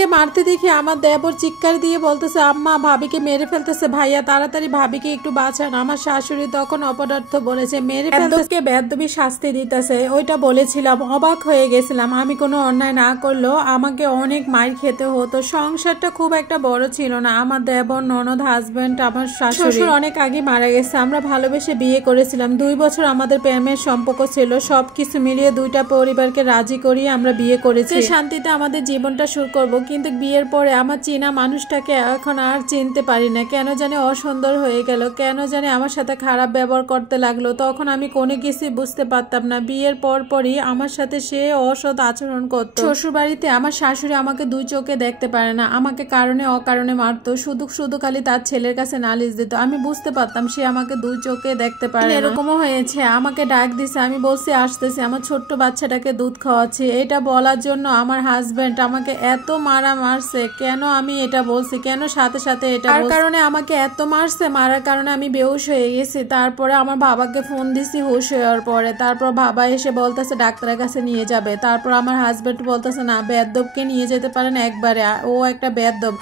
আমাকে মারতে দেখে আমার দেবর চিৎকার দিয়ে বলতেছে, আম্মা ভাবিকে মেরে ফেলতেছে, ভাইয়া তাড়াতাড়ি ভাবিকে একটু বাঁচান। আমার শাশুড়ি তখন অপদার্থ বলেছে, মেরে ফেলতেছে, বেয়াদবি শাস্তি দিতেছে। ওইটা বলেছিলাম, অবাক হয়ে গেছিলাম। আমি কোনো অন্যায় না করলেও আমাকে অনেক মার খেতে হতো। সংসারটা খুব একটা বড় ছিল না। আমার দেবর, ননদ, হাজবেন্ড, আমার শ্বশুর অনেক আগে মারা গেছে। আমরা ভালোবেসে বিয়ে করেছিলাম। 2 বছর আমাদের প্রেমের সম্পর্ক ছিল। সবকিছু মিলিয়ে দুইটা পরিবারকে রাজি করিয়ে আমরা বিয়ে করেছি। শান্তিতে আমাদের জীবনটা শুরু করব। কিন্তু বিয়ের পরে আমার চেনা মানুষটাকে এখন আর চিনতে পারি না। কেন জানি অসুন্দর হয়ে গেল, কেন জানি আমার সাথে খারাপ ব্যবহার করতে লাগলো। তখন আমি কোনো কিছুই বুঝতে পারতাম না। বিয়ের পরই আমার সাথে সে অসৎ আচরণ করত। শ্বশুর বাড়িতে আমার শাশুড়ি আমাকে 2 চোখে দেখতে পারে না। আমাকে কারণে অকারণে মারতো। শুধু খালি তার ছেলের কাছে নালিশ দিত। আমি বুঝতে পারতাম সে আমাকে 2 চোখে দেখতে পারে না। এরকমও হয়েছে, আমাকে ডাক দিছে, আমি বলছি আসতেছি, আমার ছোট্ট বাচ্চাটাকে দুধ খাওয়াচ্ছি। এটা বলার জন্য আমার হাজবেন্ড আমাকে এত মারছে। কেন আমি এটা বলছি, কেন সাথে এটা কারণে আমাকে এত মারছে। মারার কারণে আমি বেহুশ হয়ে গেছি। তারপরে আমার বাবাকে ফোন দিছি হুশ হওয়ার পরে। তারপর বাবা এসে বলতেছে ডাক্তারের কাছে নিয়ে যাবে। তারপর আমার হাজবেন্ড বলতেছে না, বেয়াদবকে নিয়ে যেতে পারেন একবারে, ও একটা বেয়াদব,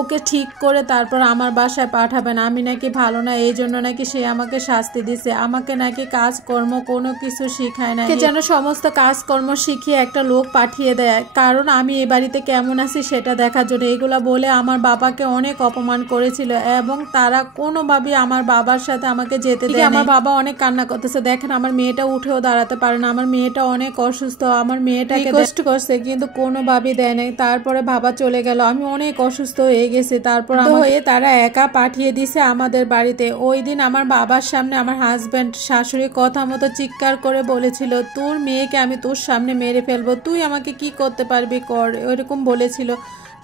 ওকে ঠিক করে তারপর আমার বাসায় পাঠাবেন। আমি নাকি ভালো না, এই জন্য নাকি সে আমাকে শাস্তি দিছে। আমাকে নাকি কাজকর্ম কোনো কিছু শিখায় না, যেন সমস্ত কাজকর্ম শিখিয়ে একটা লোক পাঠিয়ে দেয়, কারণ আমি এ বাড়িতে কেমন আছি সেটা দেখার জন্য। এগুলা বলে আমার বাবাকে অনেক অপমান করেছিল এবং তারা কোনোভাবেই আমার বাবার সাথে আমাকে যেতে দেয়। আমার বাবা অনেক কান্না করতেছে। দেখেন আমার মেয়েটা উঠেও দাঁড়াতে পারে না, আমার মেয়েটা অনেক অসুস্থ, আমার মেয়েটাকে রিকোয়েস্ট করছে কিন্তু কোনোভাবেই দেয় নাই। তারপরে বাবা চলে গেল, আমি অনেক অসুস্থ হয়ে গেছি। তারপর হয়ে তারা একা পাঠিয়ে দিছে আমাদের বাড়িতে। ওই দিন আমার বাবার সামনে আমার হাজবেন্ড শাশুড়ি কথা মতো চিৎকার করে বলেছিল, তোর মেয়েকে আমি তোর সামনে মেরে ফেলবো, তুই আমাকে কি করতে পারবি কর, ওইরকম বলেছিল।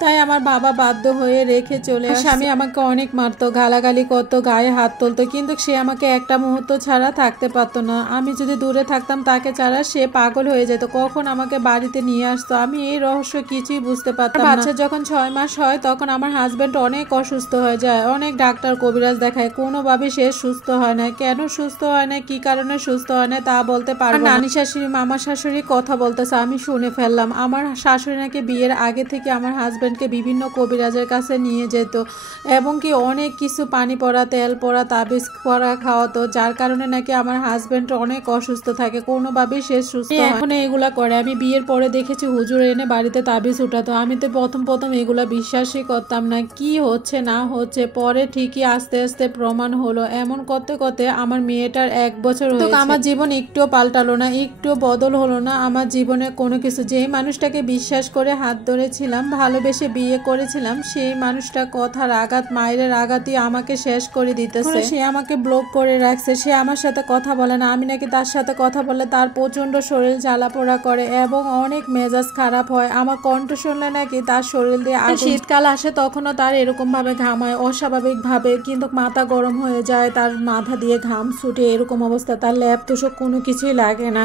তাই আমার বাবা বাধ্য হয়ে রেখে চলে আসে। স্বামী আমাকে অনেক মারতো, গালাগালি করতো, গায়ে হাত তুলতো, কিন্তু সে আমাকে একটা মুহূর্ত ছাড়া থাকতে পারতো না। আমি যদি দূরে থাকতাম তাকে ছাড়া সে পাগল হয়ে যেত। কখন আমাকে বাড়িতে নিয়ে আসতো আমি এই রহস্য কিছুই বুঝতে পারতাম না। বাচ্চা যখন 6 মাস হয় তখন আমার হাজবেন্ড অনেক অসুস্থ হয়ে যায়। অনেক ডাক্তার কবিরাজ দেখায়, কোনোভাবে সে সুস্থ হয় না। কেন সুস্থ হয় না, কি কারণে সুস্থ হয় না তা বলতে পারবো না। নানি শাশুড়ি, মামা শাশুড়ি কথা বলতেছে, আমি শুনে ফেললাম। আমার শাশুড়ি নাকি বিয়ের আগে থেকে আমার হাজবেন্ড বিভিন্ন কবিরাজের কাছে নিয়ে যেত এবং কি অনেক কিছু পানি পড়া, তেল পড়া, তাবিজ পড়া খাওয়াতো, যার কারণে নাকি আমার হাজবেন্ড অনেক অসুস্থ থাকে, কোনোভাবেই সে সুস্থ হয়। এখন এগুলা করে। আমি বিয়ের পরে দেখেছি হুজুর এনে বাড়িতে তাবিজ উঠাতো। আমি তো প্রথম এগুলা বিশ্বাসই করতাম না, কি হচ্ছে না হচ্ছে। পরে ঠিকই আস্তে আস্তে প্রমাণ হলো। এমন করতে আমার মেয়েটার 1 বছর হয়েছে। আমার জীবন একটুও পাল্টালো না, একটুও বদল হলো না আমার জীবনে কোনো কিছু। যেই মানুষটাকে বিশ্বাস করে হাত ধরেছিলাম, ভালোবেসে বিয়ে করেছিলাম, সেই মানুষটা কথার আঘাত, মায়ের আঘাতই আমাকে শেষ করে দিতেছে। সে আমাকে ব্লক করে রাখছে, সে আমার সাথে কথা বলে না। আমি নাকি তার সাথে কথা বললে তার প্রচন্ড শরীর জ্বালাপোড়া করে এবং অনেক মেজাজ খারাপ হয়। আমার কণ্ঠ শুনলে নাকি তার শরীর দিয়ে শীতকাল আসে তখনও তার এরকম ভাবে ঘাম হয় অস্বাভাবিক ভাবে, কিন্তু মাথা গরম হয়ে যায়, তার মাথা দিয়ে ঘাম ছুটে, এরকম অবস্থা। তার ল্যাব তোষক কোনো কিছুই লাগে না।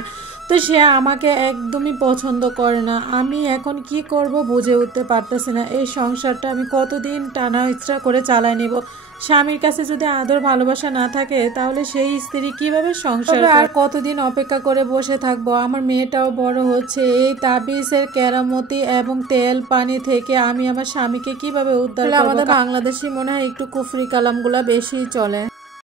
তো সে আমাকে একদমই পছন্দ করে না। আমি এখন কি করব বুঝে উঠতে পারতেছি না। এই সংসারটা আমি কতদিন টানা ইচ্ছা করে চালাই নিব। স্বামীর কাছে যদি আদর ভালোবাসা না থাকে তাহলে সেই স্ত্রী কিভাবে সংসার আর কতদিন অপেক্ষা করে বসে থাকবো। আমার মেয়েটাও বড় হচ্ছে। এই তাবিজের কেরামতি এবং তেল পানি থেকে আমি আমার স্বামীকে কিভাবে উদ্ধার করব। আমাদের বাংলাদেশি মনে হয় একটু কুফরি কালামগুলা বেশি চলে।